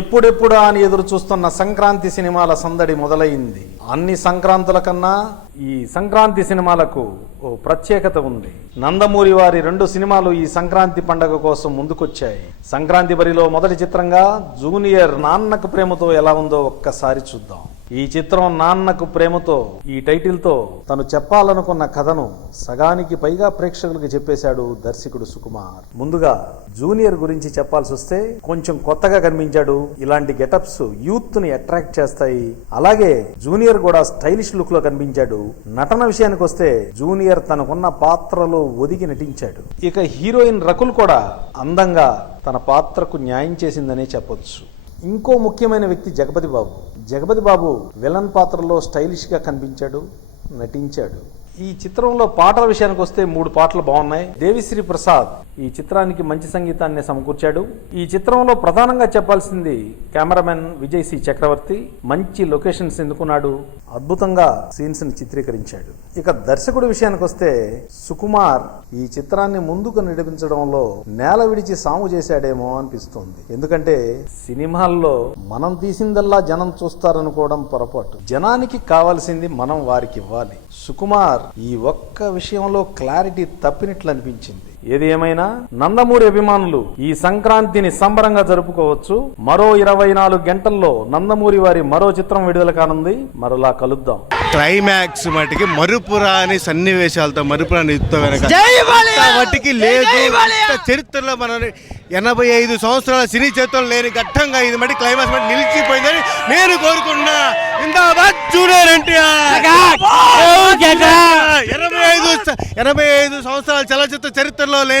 ఎప్పుడెప్పుడా అని ఎదురు చూస్తున్న సంక్రాంతి సినిమాల సందడి మొదలైంది. అన్ని సంక్రాంతుల కన్నా ఈ సంక్రాంతి సినిమాలకు ఓ ప్రత్యేకత ఉంది. నందమూరి వారి 2 సినిమాలు ఈ సంక్రాంతి పండగ కోసం ముందుకొచ్చాయి. సంక్రాంతి బరిలో మొదటి చిత్రంగా జూనియర్ నాన్నకు ప్రేమతో ఎలా ఉందో ఒక్కసారి చూద్దాం. ఈ చిత్రం నాన్నకు ప్రేమతో ఈ టైటిల్ తో తను చెప్పాలనుకున్న కథను సగానికి పైగా ప్రేక్షకులకు చెప్పేశాడు దర్శకుడు సుకుమార్. ముందుగా జూనియర్ గురించి చెప్పాల్సి వస్తే కొంచెం కొత్తగా కనిపించాడు. ఇలాంటి గెటప్స్ యూత్ ని అట్రాక్ట్ చేస్తాయి. అలాగే జూనియర్ కూడా స్టైలిష్ లుక్ లో కనిపించాడు. నటన విషయానికి వస్తే జూనియర్ తనకున్న పాత్రలో ఒదిగి నటించాడు. ఇక హీరోయిన్ రకుల్ కూడా అందంగా తన పాత్రకు న్యాయం చేసిందనే చెప్పొచ్చు. ఇంకో ముఖ్యమైన వ్యక్తి జగపతి బాబు. జగపతి బాబు విలన్ పాత్రలో స్టైలిష్ గా కనిపించాడు, నటించాడు. ఈ చిత్రంలో పాటల విషయానికి వస్తే 3 పాటలు బాగున్నాయి. దేవిశ్రీ ప్రసాద్ ఈ చిత్రానికి మంచి సంగీతాన్ని సమకూర్చాడు. ఈ చిత్రంలో ప్రధానంగా చెప్పాల్సింది కెమెరామెన్ విజయ్ సి చక్రవర్తి మంచి లొకేషన్స్ ఎన్నుకున్నాడు, అద్భుతంగా సీన్స్ ని చిత్రీకరించాడు. ఇక దర్శకుడి విషయానికి వస్తే సుకుమార్ ఈ చిత్రాన్ని ముందుకు నడిపించడంలో నేల విడిచి సాము చేశాడేమో అనిపిస్తుంది. ఎందుకంటే సినిమాల్లో మనం తీసిందల్లా జనం చూస్తారనుకోవడం పొరపాటు. జనానికి కావాల్సింది మనం వారికి ఇవ్వాలి. సుకుమార్ ఈ ఒక్క విషయంలో క్లారిటీ తప్పినట్లు అనిపించింది. ఏది ఏమైనా నందమూరి అభిమానులు ఈ సంక్రాంతిని సంబరంగా జరుపుకోవచ్చు. మరో 24 గంటల్లో నందమూరి వారి మరో చిత్రం విడుదల కానుంది. మరోలా కలుద్దాం. క్లైమాక్స్ మటుకి మరుపురాని సన్నివేశాలతో మరుపురాని వాటికి లేదు. చరిత్రలో మన 85 సంవత్సరాల సినీ చరిత్రలో లేని ఘట్టంగా ఇది మట్టి క్లైమాక్స్ మట్టి నిలిచిపోయిందని నేను కోరుకున్నా. 85 సంవత్సరాల చలచిత్ర చరిత్రలో లేని